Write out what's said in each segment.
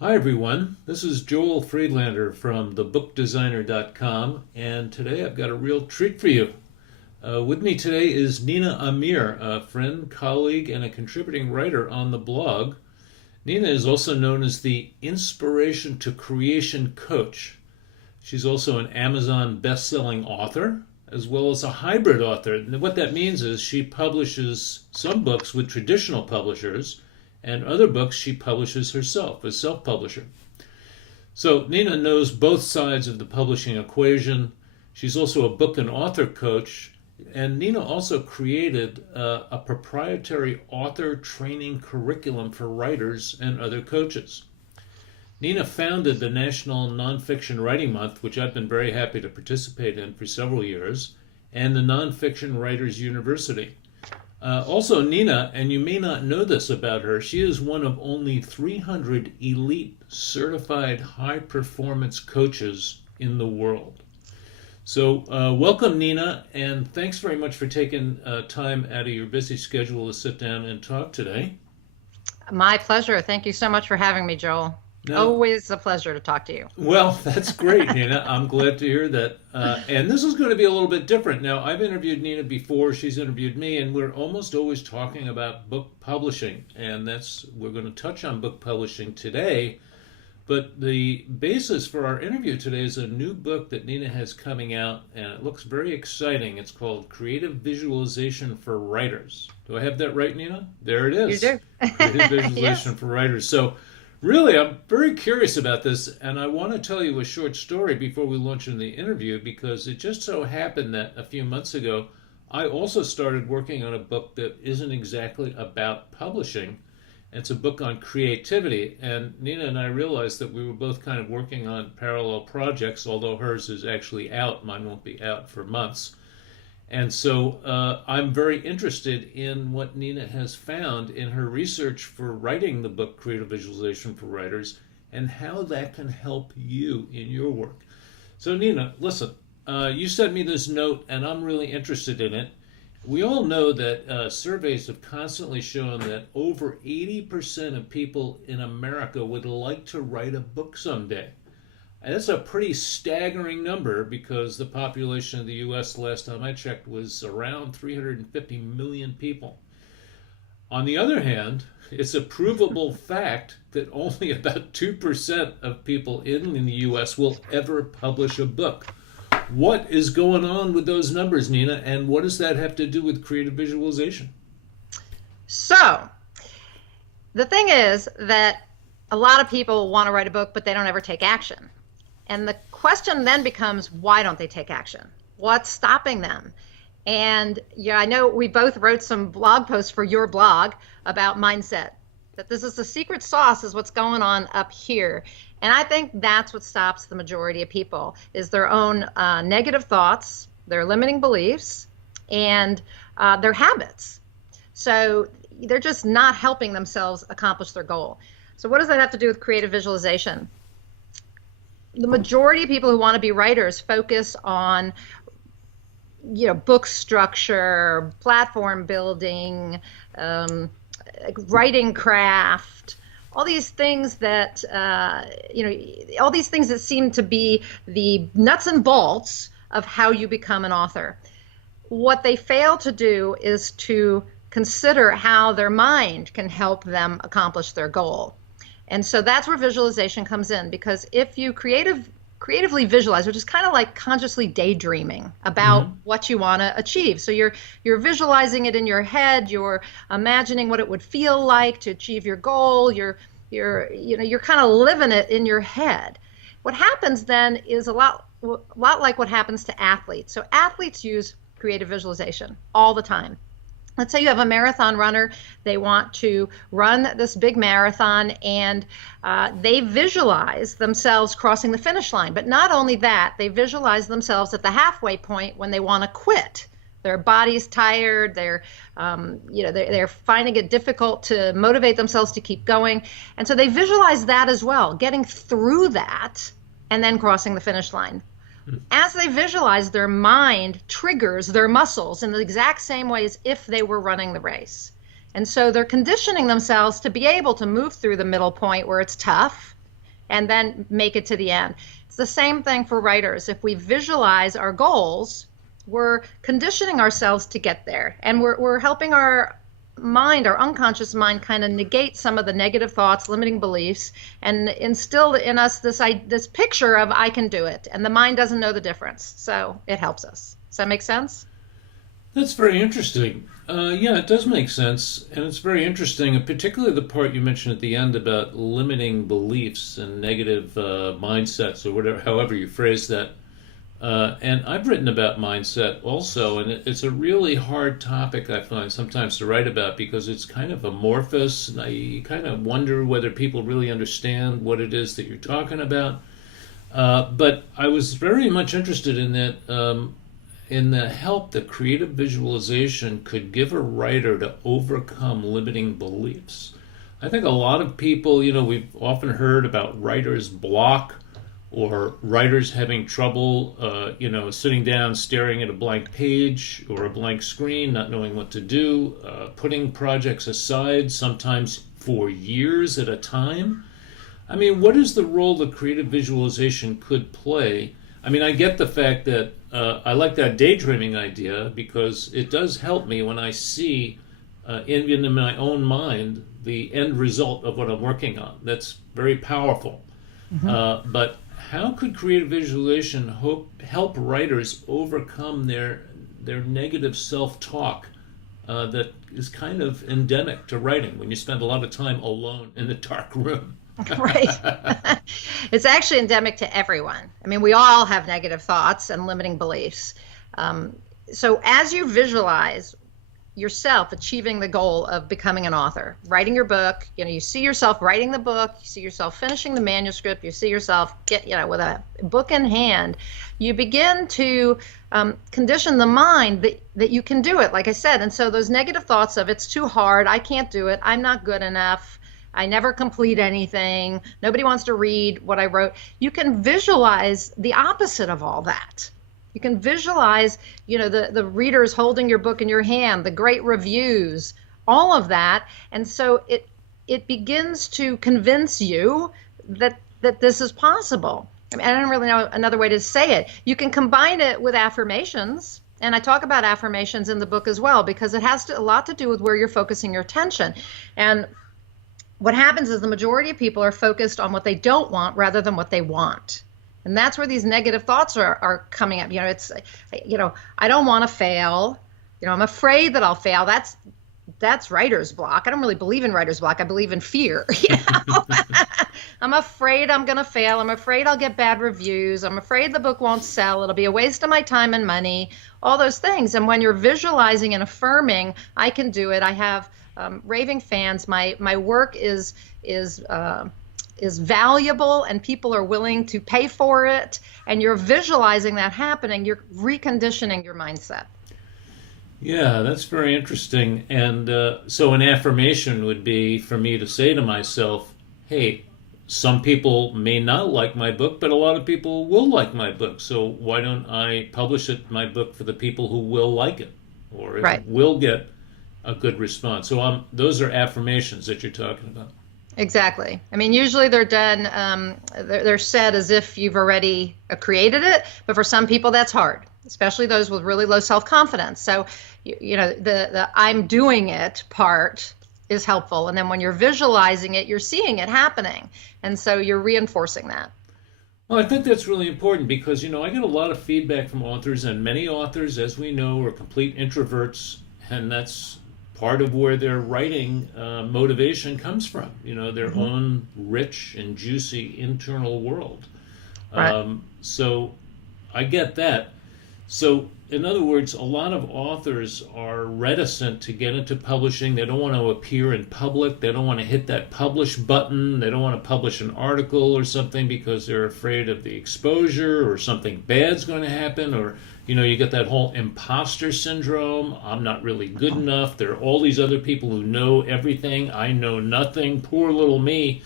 Hi, everyone. This is Joel Friedlander from thebookdesigner.com, and today I've got a real treat for you. With me today is Nina Amir, a friend, colleague, and a contributing writer on the blog. Nina is also known as the Inspiration to Creation Coach. She's also an Amazon best-selling author, as well as a hybrid author. And what that means is she publishes some books with traditional publishers, and other books she publishes herself as self-publisher. So Nina knows both sides of the publishing equation. She's also a book and author coach, and Nina also created a proprietary author training curriculum for writers and other coaches. Nina founded the National Nonfiction Writing Month, which I've been very happy to participate in for several years, and the Nonfiction Writers University. Also, Nina, and you may not know this about her, she is one of only 300 elite certified high performance coaches in the world. So, welcome, Nina, and thanks very much for taking time out of your busy schedule to sit down and talk today. My pleasure. Thank you so much for having me, Joel. Now, Always a pleasure to talk to you. well, that's great, Nina. I'm glad to hear that. And this is going to be a little bit different. Now, I've interviewed Nina before, she's interviewed me, and we're almost always talking about book publishing. And we're going to touch on book publishing today. But the basis for our interview today is a new book that Nina has coming out, and it looks very exciting. It's called Creative Visualization for Writers. Do I have that right, Nina? There it You is. do. Creative Visualization Yes. for Writers. So, really, I'm very curious about this, and I want to tell you a short story before we launch into the interview because it just so happened that a few months ago, I also started working on a book that isn't exactly about publishing. It's a book on creativity, and Nina and I realized that we were both kind of working on parallel projects, although hers is actually out. Mine won't be out for months. And so I'm very interested in what Nina has found in her research for writing the book Creative Visualization for Writers and how that can help you in your work. So, Nina, listen, you sent me this note and I'm really interested in it. We all know that surveys have constantly shown that over 80% of people in America would like to write a book someday. And that's a pretty staggering number because the population of the U.S. last time I checked was around 350 million people. On the other hand, it's a provable fact that only about 2% of people in the U.S. will ever publish a book. What is going on with those numbers, Nina, and what does that have to do with creative visualization? So, the thing is that a lot of people want to write a book, but they don't ever take action. And the question then becomes, why don't they take action? What's stopping them? And yeah, I know we both wrote some blog posts for your blog about mindset, that this is the secret sauce is what's going on up here. And I think that's what stops the majority of people is their own negative thoughts, their limiting beliefs, and their habits. So they're just not helping themselves accomplish their goal. So what does that have to do with creative visualization? The majority of people who want to be writers focus on, book structure, platform building, writing craft, all these things that, all these things that seem to be the nuts and bolts of how you become an author. What they fail to do is to consider how their mind can help them accomplish their goal. And so that's where visualization comes in, because if you creatively visualize, which is kind of like consciously daydreaming about what you want to achieve. So you're visualizing it in your head, you're imagining what it would feel like to achieve your goal, you're kind of living it in your head. What happens then is a lot like what happens to athletes. So athletes use creative visualization all the time. Let's say you have a marathon runner, they want to run this big marathon, and they visualize themselves crossing the finish line. But not only that, they visualize themselves at the halfway point when they want to quit. Their body's tired, they're finding it difficult to motivate themselves to keep going. And so they visualize that as well, getting through that and then crossing the finish line. As they visualize, their mind triggers their muscles in the exact same way as if they were running the race. And so they're conditioning themselves to be able to move through the middle point where it's tough and then make it to the end. It's the same thing for writers. If we visualize our goals, we're conditioning ourselves to get there, and we're helping our mind, our unconscious mind, kind of negate some of the negative thoughts, limiting beliefs, and instill in us this picture of I can do it, and the mind doesn't know the difference, so it helps us. Does that make sense? That's very interesting. Yeah, it does make sense, and it's very interesting, and particularly the part you mentioned at the end about limiting beliefs and negative mindsets, or whatever, however you phrase that. And I've written about mindset also, and it's a really hard topic I find sometimes to write about because it's kind of amorphous, and you kind of wonder whether people really understand what it is that you're talking about. But I was very much interested in that. In the help that creative visualization could give a writer to overcome limiting beliefs. I think a lot of people, we've often heard about writer's block or writers having trouble, sitting down, staring at a blank page or a blank screen, not knowing what to do, putting projects aside, sometimes for years at a time. I mean, what is the role that creative visualization could play? I mean, I get the fact that I like that daydreaming idea because it does help me when I see, even in my own mind, the end result of what I'm working on. That's very powerful. But how could creative visualization help writers overcome their negative self-talk that is kind of endemic to writing when you spend a lot of time alone in a dark room? Right. It's actually endemic to everyone. I mean, we all have negative thoughts and limiting beliefs. So as you visualize yourself achieving the goal of becoming an author, writing your book, you see yourself writing the book, you see yourself finishing the manuscript, you see yourself with a book in hand, you begin to condition the mind that you can do it, like I said. And so those negative thoughts of it's too hard, I can't do it, I'm not good enough, I never complete anything, nobody wants to read what I wrote. You can visualize the opposite of all that. You can visualize, the readers holding your book in your hand, the great reviews, all of that. And so it begins to convince you that this is possible. I mean, I don't really know another way to say it. You can combine it with affirmations. And I talk about affirmations in the book as well, because it has a lot to do with where you're focusing your attention. And what happens is the majority of people are focused on what they don't want rather than what they want. And that's where these negative thoughts are coming up. I don't want to fail. I'm afraid that I'll fail. That's writer's block. I don't really believe in writer's block. I believe in fear. I'm afraid I'm going to fail. I'm afraid I'll get bad reviews. I'm afraid the book won't sell. It'll be a waste of my time and money, all those things. And when you're visualizing and affirming, I can do it. I have raving fans. My work is valuable and people are willing to pay for it, and you're visualizing that happening, you're reconditioning your mindset. Yeah, that's very interesting. And so an affirmation would be for me to say to myself, hey, some people may not like my book, but a lot of people will like my book. So why don't I publish my book for the people who will like it, or right. will get a good response. So those are affirmations that you're talking about. Exactly. I mean, usually they're done, they're said as if you've already created it, but for some people that's hard, especially those with really low self-confidence. So, the I'm doing it part is helpful. And then when you're visualizing it, you're seeing it happening. And so you're reinforcing that. Well, I think that's really important because, I get a lot of feedback from authors, and many authors, as we know, are complete introverts, and that's part of where their writing motivation comes from, their own rich and juicy internal world. Right. So I get that. So in other words, a lot of authors are reticent to get into publishing. They don't want to appear in public. They don't want to hit that publish button. They don't want to publish an article or something because they're afraid of the exposure or something bad's going to happen, or you get that whole imposter syndrome. I'm not really good enough. There are all these other people who know everything. I know nothing. Poor little me.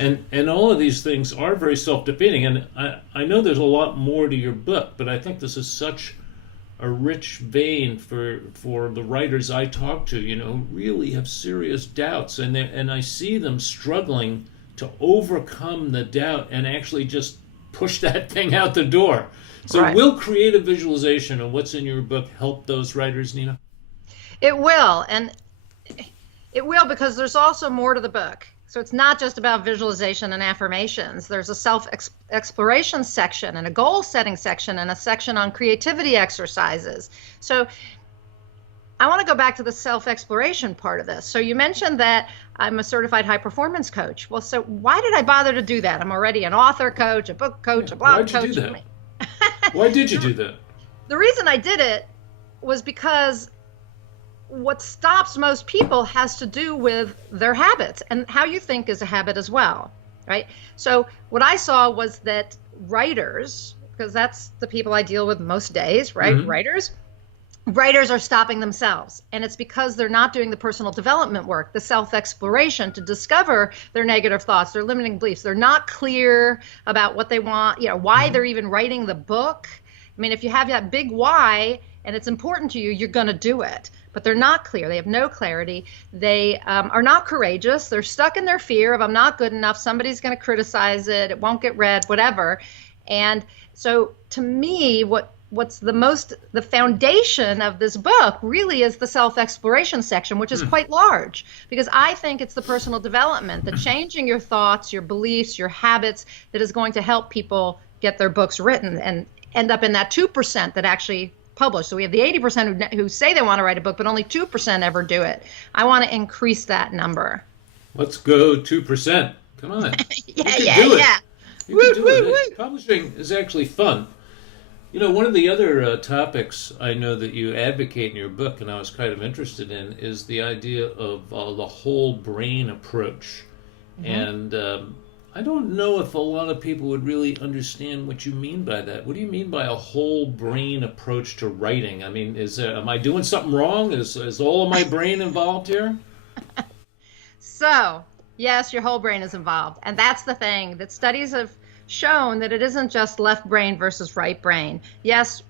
And all of these things are very self-defeating. And I know there's a lot more to your book, but I think this is such a rich vein for the writers I talk to, who really have serious doubts. And I see them struggling to overcome the doubt and actually just push that thing out the door. So Right. will creative visualization and what's in your book help those writers, Nina? It will, and it will because there's also more to the book. So it's not just about visualization and affirmations. There's a self exploration section and a goal setting section and a section on creativity exercises. So I want to go back to the self exploration part of this. So you mentioned that I'm a certified high performance coach. Well, so why did I bother to do that? I'm already an author coach, a book coach, Yeah. a blog Why'd you coach. do that? Why did you do that? The reason I did it was because what stops most people has to do with their habits, and how you think is a habit as well, right? So what I saw was that writers, because that's the people I deal with most days, right? Mm-hmm. Writers are stopping themselves, and it's because they're not doing the personal development work, the self-exploration to discover their negative thoughts, their limiting beliefs. They're not clear about what they want, why they're even writing the book. I mean, if you have that big why and it's important to you, you're going to do it. But they're not clear. They have no clarity. They are not courageous. They're stuck in their fear of, I'm not good enough. Somebody's going to criticize it. It won't get read, whatever. And so to me, what's the foundation of this book really is the self-exploration section, which is quite large, because I think it's the personal development, the changing your thoughts, your beliefs, your habits that is going to help people get their books written and end up in that 2% that actually publish. So we have the 80% who say they want to write a book, but only 2% ever do it. I want to increase that number. Let's go 2%. Come on. You can do it. Yeah. You can do it. Publishing is actually fun. One of the other topics I know that you advocate in your book, and I was kind of interested in, is the idea of the whole brain approach. And I don't know if a lot of people would really understand what you mean by that. What do you mean by a whole brain approach to writing? I mean, am I doing something wrong? Is all of my brain involved here? So, yes, your whole brain is involved. And that's the thing that studies have shown, that it isn't just left brain versus right brain. Yes,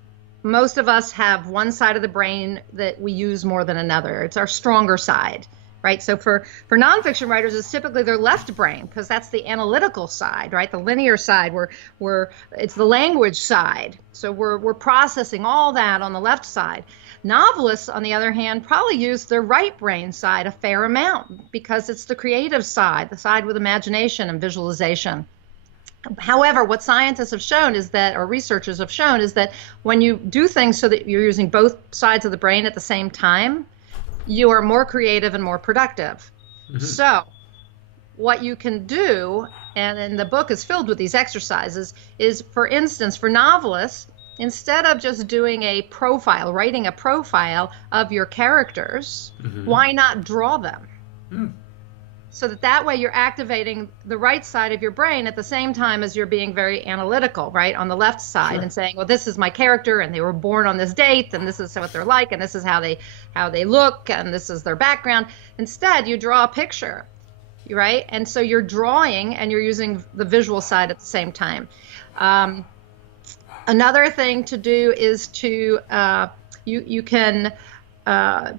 most of us have one side of the brain that we use more than another. It's our stronger side, right? So for nonfiction writers, it's typically their left brain, because that's the analytical side, right? The linear side, where it's the language side. So we're processing all that on the left side. Novelists, on the other hand, probably use their right brain side a fair amount, because it's the creative side, the side with imagination and visualization. However, what scientists have shown is that, or researchers have shown, is that when you do things so that you're using both sides of the brain at the same time, you are more creative and more productive. So what you can do, and the book is filled with these exercises, is, for instance, for novelists, instead of just doing a profile, writing a profile of your characters, why not draw them? So that way you're activating the right side of your brain at the same time as you're being very analytical, right, on the left side, and saying, well, this is my character, and they were born on this date, and this is what they're like, and this is how they look, and this is their background. Instead, you draw a picture, right? And so you're drawing and you're using the visual side at the same time. Another thing to do is to you can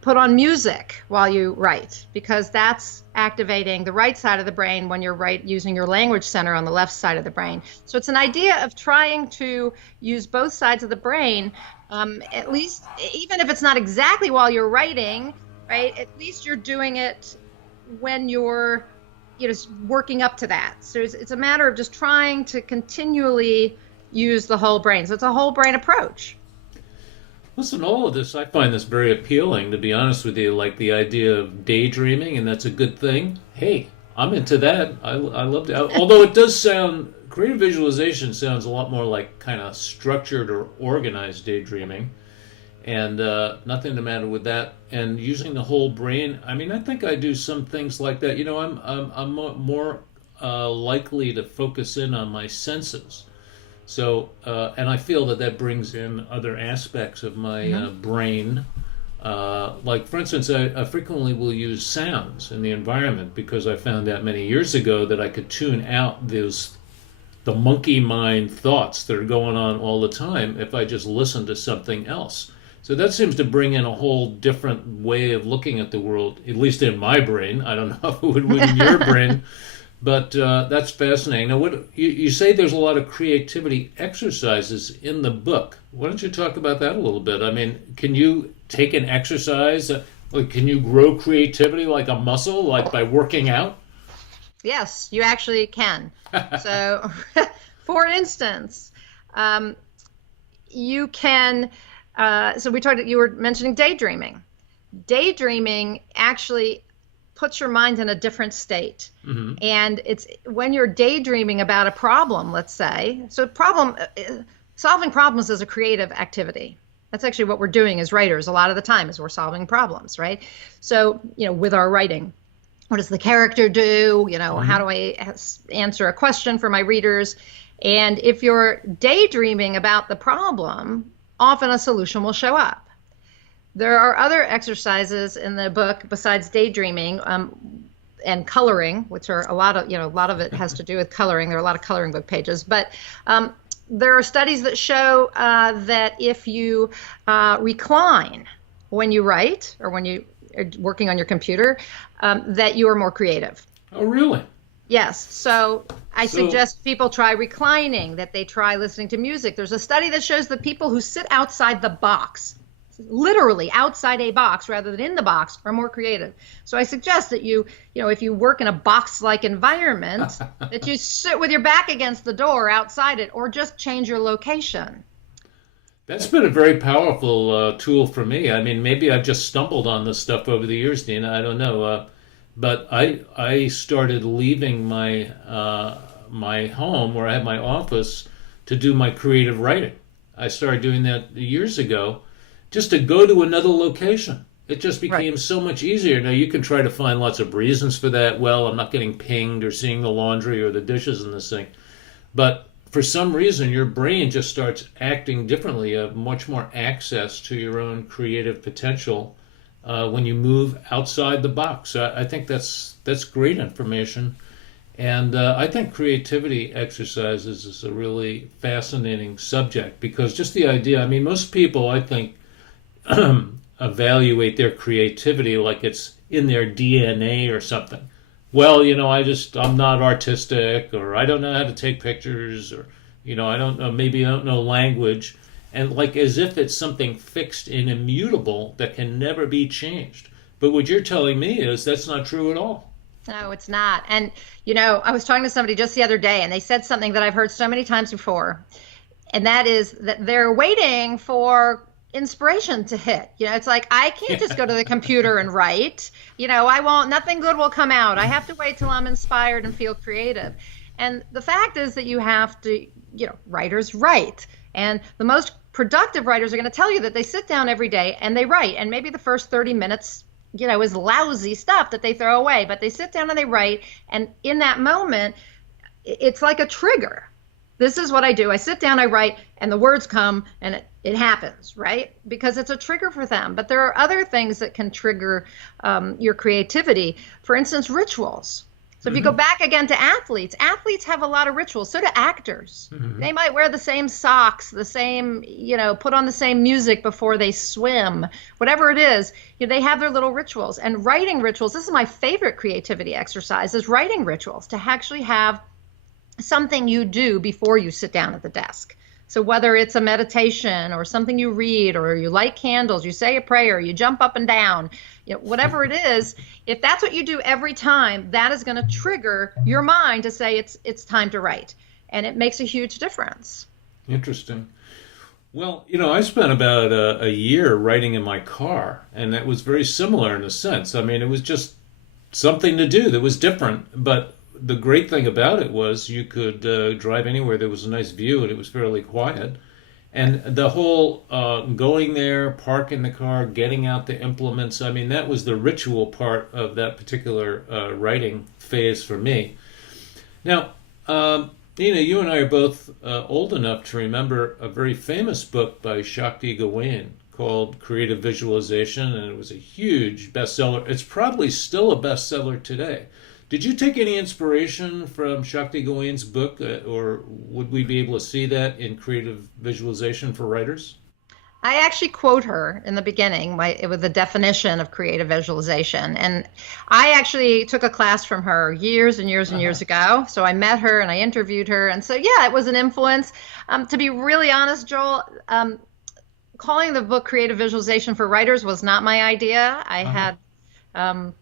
put on music while you write, because that's activating the right side of the brain when you're using your language center on the left side of the brain. So it's an idea of trying to use both sides of the brain, at least, even if it's not exactly while you're writing, right? At least you're doing it when you're working up to that. So it's a matter of just trying to continually use the whole brain. So it's a whole brain approach. Listen, all of this, I find this very appealing, to be honest with you, like the idea of daydreaming, and that's a good thing. Hey, I'm into that. I love it. Although it does sound, creative visualization sounds a lot more like kind of structured or organized daydreaming, and nothing the matter with that. And using the whole brain, I mean, I think I do some things like that. I'm more likely to focus in on my senses. So, and I feel that brings in other aspects of my brain. Like, for instance, I frequently will use sounds in the environment, because I found out many years ago that I could tune out the monkey mind thoughts that are going on all the time if I just listen to something else. So that seems to bring in a whole different way of looking at the world, at least in my brain. I don't know if it would in your brain. But that's fascinating. Now, what you say there's a lot of creativity exercises in the book. Why don't you talk about that a little bit? I mean, can you take an exercise? Like, can you grow creativity like a muscle, like by working out? Yes, you actually can. So, for instance, um, you can. So we talked. You were mentioning daydreaming. Daydreaming actually puts your mind in a different state. Hmm. And it's when you're daydreaming about a problem, let's say. So problem solving problems is a creative activity. That's actually what we're doing as writers a lot of the time is we're solving problems, right? So, with our writing, what does the character do? How Hmm. do I answer a question for my readers? And if you're daydreaming about the problem, often a solution will show up. There are other exercises in the book besides daydreaming, and coloring, which are a lot of it has to do with coloring. There are a lot of coloring book pages, but there are studies that show that if you recline when you write or when you are working on your computer, that you are more creative. Oh, really? Yes. So I So, suggest people try reclining, that they try listening to music. There's a study that shows that people who sit outside the box, literally outside a box rather than in the box, are more creative. So I suggest that if you work in a box-like environment, that you sit with your back against the door outside it, or just change your location. that's been a very powerful tool for me. I mean, maybe I've just stumbled on this stuff over the years, Dina. I don't know. But I started leaving my home where I had my office to do my creative writing. I started doing that years ago, just to go to another location. It just Right. became so much easier. Now you can try to find lots of reasons for that. Well, I'm not getting pinged or seeing the laundry or the dishes in the sink. But for some reason, your brain just starts acting differently. You have much more access to your own creative potential when you move outside the box. I think that's great information. And I think creativity exercises is a really fascinating subject because just the idea, I mean, most people, I think, evaluate their creativity like it's in their DNA or something. Well, I'm not artistic, or I don't know how to take pictures, or, I don't know, maybe I don't know language. And like as if it's something fixed and immutable that can never be changed. But what you're telling me is that's not true at all. No, it's not. And, I was talking to somebody just the other day, and they said something that I've heard so many times before, and that is that they're waiting for inspiration to hit. It's like I can't just go to the computer and write. I won't, nothing good will come out. I have to wait till I'm inspired and feel creative. And the fact is that you have to, writers write. And the most productive writers are going to tell you that they sit down every day and they write. And maybe the first 30 minutes, is lousy stuff that they throw away, but they sit down and they write. And in that moment, it's like a trigger. This is what I do. I sit down, I write, and the words come, and it happens, right? Because it's a trigger for them. But there are other things that can trigger your creativity. For instance, rituals. So if you go Hmm. back again to athletes, athletes have a lot of rituals. So do actors. Hmm. They might wear the same socks, the same, put on the same music before they swim, whatever it is. They have their little rituals. And writing rituals, this is my favorite creativity exercise, is writing rituals, to actually have something you do before you sit down at the desk. So whether it's a meditation or something you read, or you light candles, you say a prayer, you jump up and down, whatever it is, if that's what you do every time, that is going to trigger your mind to say it's time to write. And it makes a huge difference. Interesting. Well, I spent about a year writing in my car, and that was very similar in a sense. I mean, it was just something to do that was different, but the great thing about it was you could drive anywhere. There was a nice view, and it was fairly quiet. And the whole going there, parking the car, getting out the implements, I mean, that was the ritual part of that particular writing phase for me. Now, Nina, you and I are both old enough to remember a very famous book by Shakti Gawain called Creative Visualization, and it was a huge bestseller. It's probably still a bestseller today. Did you take any inspiration from Shakti Gawain's book, or would we be able to see that in creative visualization for writers? I actually quote her in the beginning. It was the definition of creative visualization. And I actually took a class from her years and years and Uh-huh. years ago. So I met her and I interviewed her. And so, yeah, it was an influence. To be really honest, Joel, calling the book Creative Visualization for Writers was not my idea. Uh-huh. Um,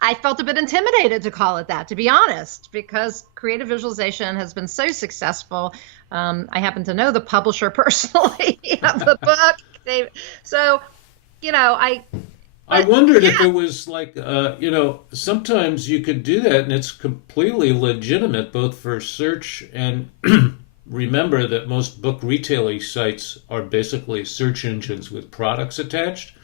I felt a bit intimidated to call it that, to be honest, because creative visualization has been so successful. I happen to know the publisher personally of the book. So, you know, I but wondered if it yeah, was like, sometimes you could do that and it's completely legitimate both for search and remember that most book retailing sites are basically search engines with products attached.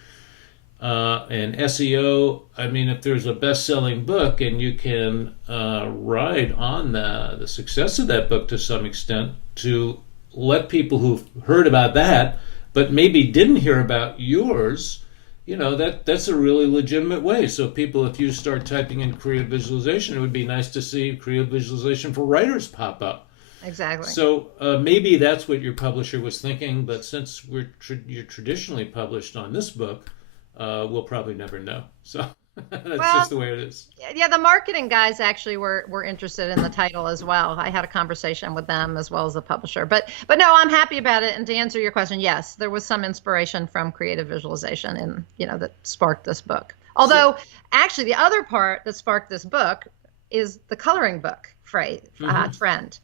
And SEO, I mean, if there's a best selling book and you can ride on the success of that book to some extent to let people who've heard about that, but maybe didn't hear about yours, that's a really legitimate way. So people, if you start typing in creative visualization, it would be nice to see creative visualization for writers pop up. exactly. So maybe that's what your publisher was thinking, but since you're traditionally published on this book, we'll probably never know. So that's just Well, the way it is. yeah, the marketing guys actually were interested in the title as well. I had a conversation with them as well as the publisher. But no, I'm happy about it. And to answer your question, yes, there was some inspiration from creative visualization and that sparked this book. So, Although actually the other part that sparked this book is the coloring book mhm, trend.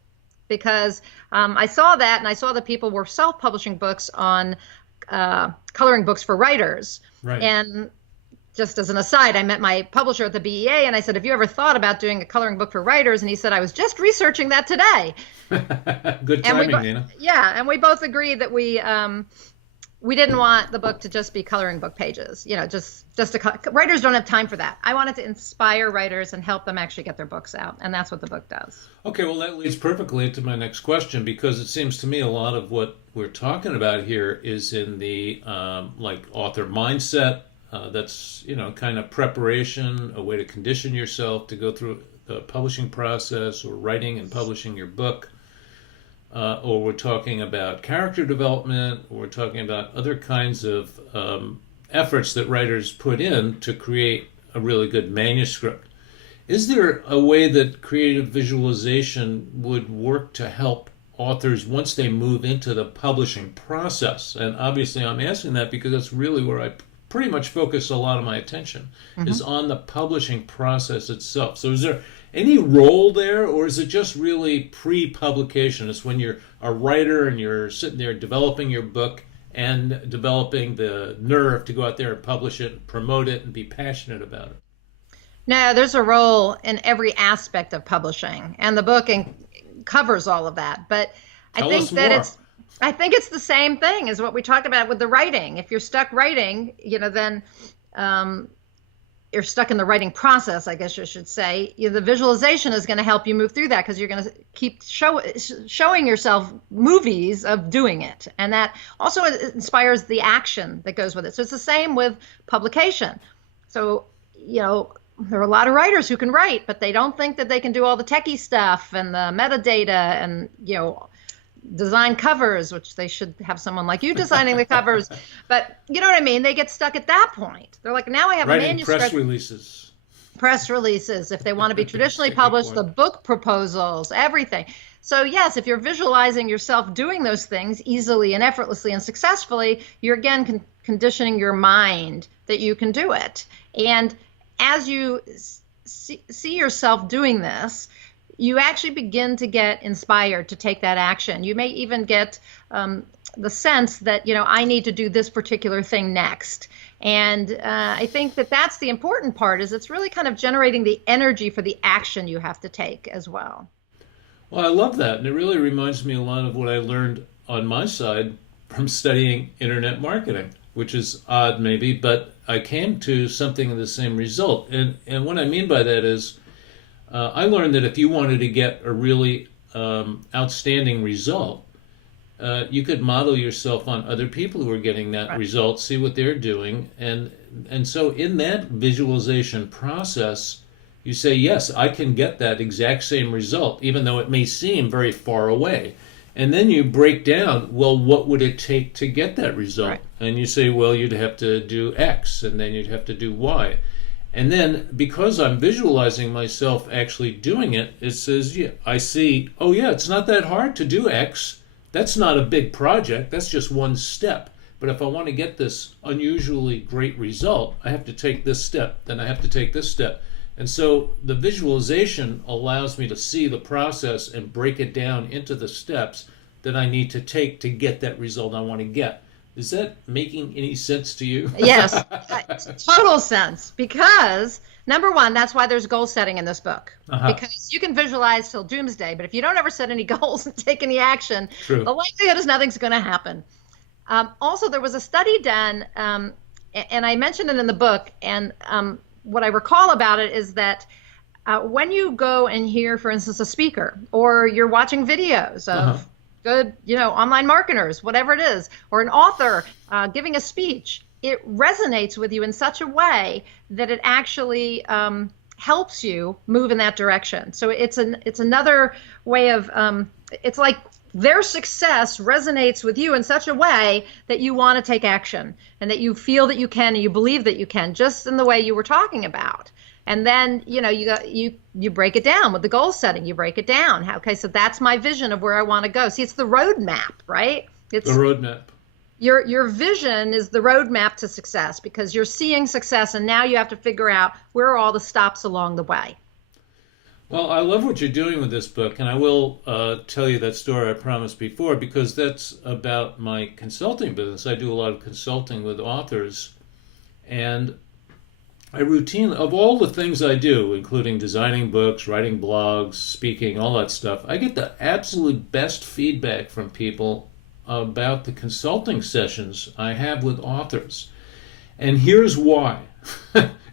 Because I saw that and I saw that people were self-publishing books on coloring books for writers. right. And just as an aside, I met my publisher at the BEA and I said, "Have you ever thought about doing a coloring book for writers?" And he said, "I was just researching that today." Good And timing, Nina. yeah, and we both agreed that we didn't want the book to just be coloring book pages. Writers don't have time for that. I wanted to inspire writers and help them actually get their books out, and that's what the book does. Okay, well, that leads perfectly into my next question because it seems to me a lot of what we're talking about here is in the like author mindset. That's kind of preparation, a way to condition yourself to go through the publishing process or writing and publishing your book. Or we're talking about character development, or we're talking about other kinds of efforts that writers put in to create a really good manuscript. Is there a way that creative visualization would work to help authors once they move into the publishing process? And obviously, I'm asking that because that's really where I pretty much focus a lot of my attention is Mhm. on the publishing process itself. So, is there any role there, or is it just really pre-publication? It's when you're a writer and you're sitting there developing your book and developing the nerve to go out there and publish it, promote it, and be passionate about it. No, there's a role in every aspect of publishing, and the book covers all of that. But I Tell us think that more. it's the same thing as what we talked about with the writing. If you're stuck writing, then um, you're stuck in the writing process, I guess you should say. The visualization is going to help you move through that because you're going to keep showing yourself movies of doing it, and that also inspires the action that goes with it. So it's the same with publication. So there are a lot of writers who can write, but they don't think that they can do all the techie stuff and the metadata and design covers, which they should have someone like you designing the covers. But you know what I mean? They get stuck at that point. They're like, now I have a Writing press manuscript. releases. Press releases, if they want to be traditionally That's a good published, point. the book proposals, everything. So yes, if you're visualizing yourself doing those things easily and effortlessly and successfully, you're again conditioning your mind that you can do it. And as you see yourself doing this, you actually begin to get inspired to take that action. You may even get the sense that, I need to do this particular thing next. And I think that that's the important part is it's really kind of generating the energy for the action you have to take as well. Well, I love that. And it really reminds me a lot of what I learned on my side from studying internet marketing, which is odd maybe, but I came to something of the same result. And what I mean by that is I learned that if you wanted to get a really outstanding result, you could model yourself on other people who are getting that Right. result, see what they're doing, and so in that visualization process, you say, yes, I can get that exact same result, even though it may seem very far away. And then you break down, well, what would it take to get that result? Right. And you say, well, you'd have to do X, and then you'd have to do Y. And then because I'm visualizing myself actually doing it, it says, yeah, I see, oh, yeah, it's not that hard to do X. That's not a big project. That's just one step. But if I want to get this unusually great result, I have to take this step, then I have to take this step. And so the visualization allows me to see the process and break it down into the steps that I need to take to get that result I want to get. Is that making any sense to you? Yes, total sense. Because number one, that's why there's goal setting in this book. Uh-huh. Because you can visualize till doomsday, but if you don't ever set any goals and take any action, True. the likelihood is nothing's going to happen. Also, there was a study done, and I mentioned it in the book, and what I recall about it is that when you go and hear, for instance, a speaker, or you're watching videos of good, online marketers, whatever it is, or an author giving a speech, it resonates with you in such a way that it actually helps you move in that direction. So it's another way of, it's like their success resonates with you in such a way that you want to take action and that you feel that you can and you believe that you can, just in the way you were talking about. And then, you break it down with the goal setting. You break it down. Okay, so that's my vision of where I want to go. See, it's the roadmap, right? It's the roadmap. Your vision is the roadmap to success, because you're seeing success, and now you have to figure out where are all the stops along the way. Well, I love what you're doing with this book, and I will tell you that story I promised before, because that's about my consulting business. I do a lot of consulting with authors, and I routinely, of all the things I do, including designing books, writing blogs, speaking, all that stuff, I get the absolute best feedback from people about the consulting sessions I have with authors. And here's why.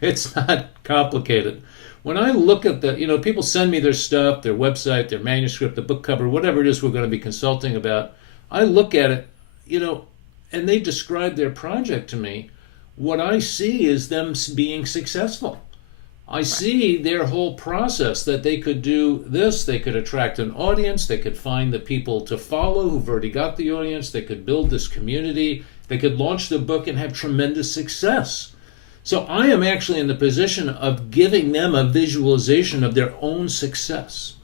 It's not complicated. When I look at people send me their stuff, their website, their manuscript, the book cover, whatever it is we're going to be consulting about, I look at it, and they describe their project to me. What I see is them being successful. I see their whole process, that they could do this, they could attract an audience, they could find the people to follow who've already got the audience, they could build this community, they could launch the book and have tremendous success. So I am actually in the position of giving them a visualization of their own success.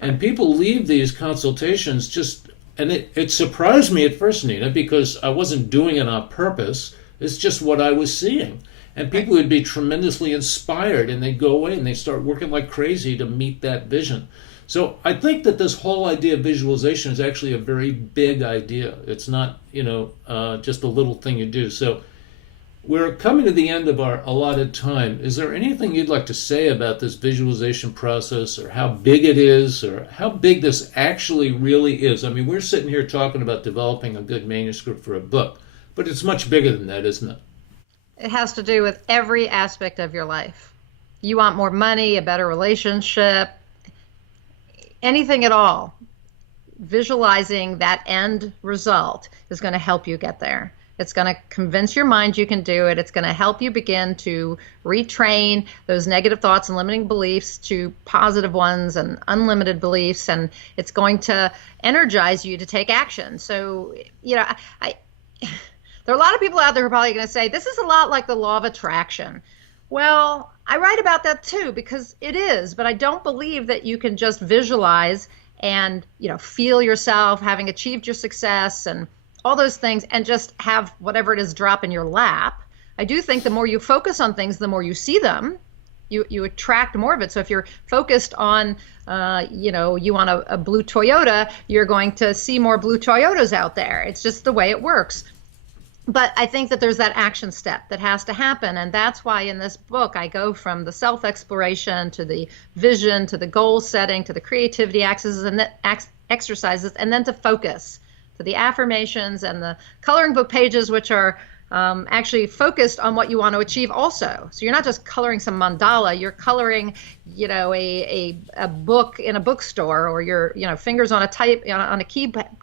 And people leave these consultations and it surprised me at first, Nina, because I wasn't doing it on purpose. It's just what I was seeing. And people would be tremendously inspired, and they'd go away and they'd start working like crazy to meet that vision. So I think that this whole idea of visualization is actually a very big idea. It's not, just a little thing you do. So we're coming to the end of our allotted time. Is there anything you'd like to say about this visualization process, or how big it is, or how big this actually really is? I mean, we're sitting here talking about developing a good manuscript for a book, but it's much bigger than that, isn't it? It has to do with every aspect of your life. You want more money, a better relationship, anything at all. Visualizing that end result is going to help you get there. It's going to convince your mind you can do it. It's going to help you begin to retrain those negative thoughts and limiting beliefs to positive ones and unlimited beliefs. And it's going to energize you to take action. So, there are a lot of people out there who are probably going to say, this is a lot like the law of attraction. Well, I write about that too, because it is, but I don't believe that you can just visualize and, feel yourself having achieved your success and all those things and just have whatever it is drop in your lap. I do think the more you focus on things, the more you see them, you attract more of it. So if you're focused on, you want a blue Toyota, you're going to see more blue Toyotas out there. It's just the way it works. But I think that there's that action step that has to happen. And that's why in this book, I go from the self-exploration to the vision, to the goal setting, to the creativity exercises, and then to focus, to the affirmations and the coloring book pages, which are actually focused on what you want to achieve also. So you're not just coloring some mandala, you're coloring, a book in a bookstore, or your, fingers on a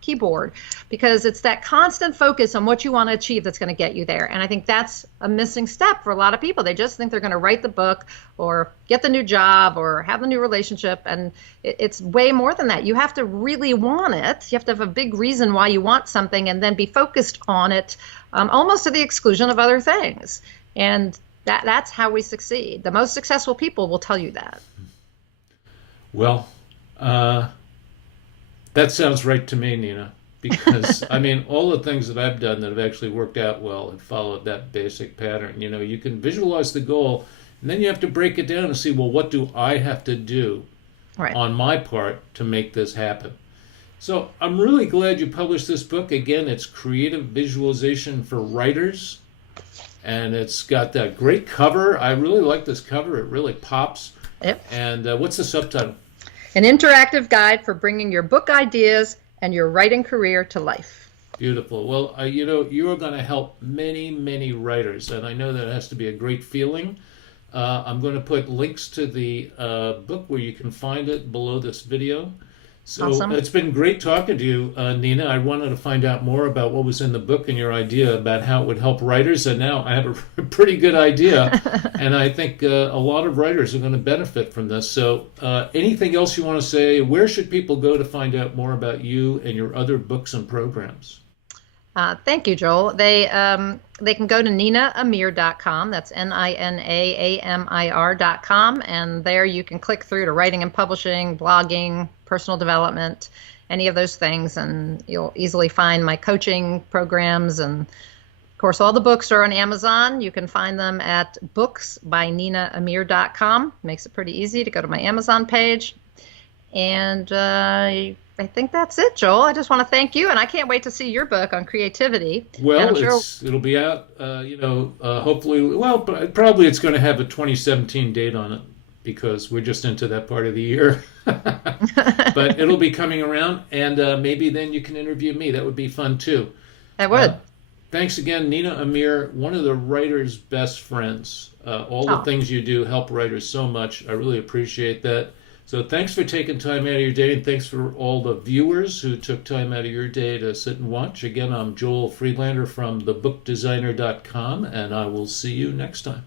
keyboard, because it's that constant focus on what you want to achieve that's going to get you there. And I think that's a missing step for a lot of people. They just think they're going to write the book or get the new job or have the new relationship. And it's way more than that. You have to really want it. You have to have a big reason why you want something, and then be focused on it, almost to the exclusion of other things. And that's how we succeed. The most successful people will tell you that. Well, that sounds right to me, Nina, because I mean, all the things that I've done that have actually worked out well have followed that basic pattern. You can visualize the goal, and then you have to break it down and see, well, what do I have to do Right. on my part to make this happen? So I'm really glad you published this book. Again, it's Creative Visualization for Writers, and it's got that great cover. I really like this cover. It really pops. Yep. And what's the subtitle? An interactive guide for bringing your book ideas and your writing career to life. Beautiful. Well, you're going to help many, many writers, and I know that has to be a great feeling. I'm going to put links to the book where you can find it below this video. So Awesome. It's been great talking to you, Nina. I wanted to find out more about what was in the book and your idea about how it would help writers, and now I have a pretty good idea, and I think a lot of writers are going to benefit from this. So anything else you want to say? Where should people go to find out more about you and your other books and programs? Thank you, Joel. They can go to ninaamir.com. That's NINAAMIR.com. And there you can click through to writing and publishing, blogging, personal development, any of those things. And you'll easily find my coaching programs. And of course, all the books are on Amazon. You can find them at booksbyninaamir.com. Makes it pretty easy to go to my Amazon page. And I think that's it, Joel. I just want to thank you, and I can't wait to see your book on creativity. Well, sure it'll be out, hopefully. Well, but probably it's going to have a 2017 date on it because we're just into that part of the year. But it'll be coming around, and maybe then you can interview me. That would be fun too. I would. Thanks again, Nina Amir, one of the writer's best friends. All the things you do help writers so much. I really appreciate that. So thanks for taking time out of your day, and thanks for all the viewers who took time out of your day to sit and watch. Again, I'm Joel Friedlander from thebookdesigner.com, and I will see you next time.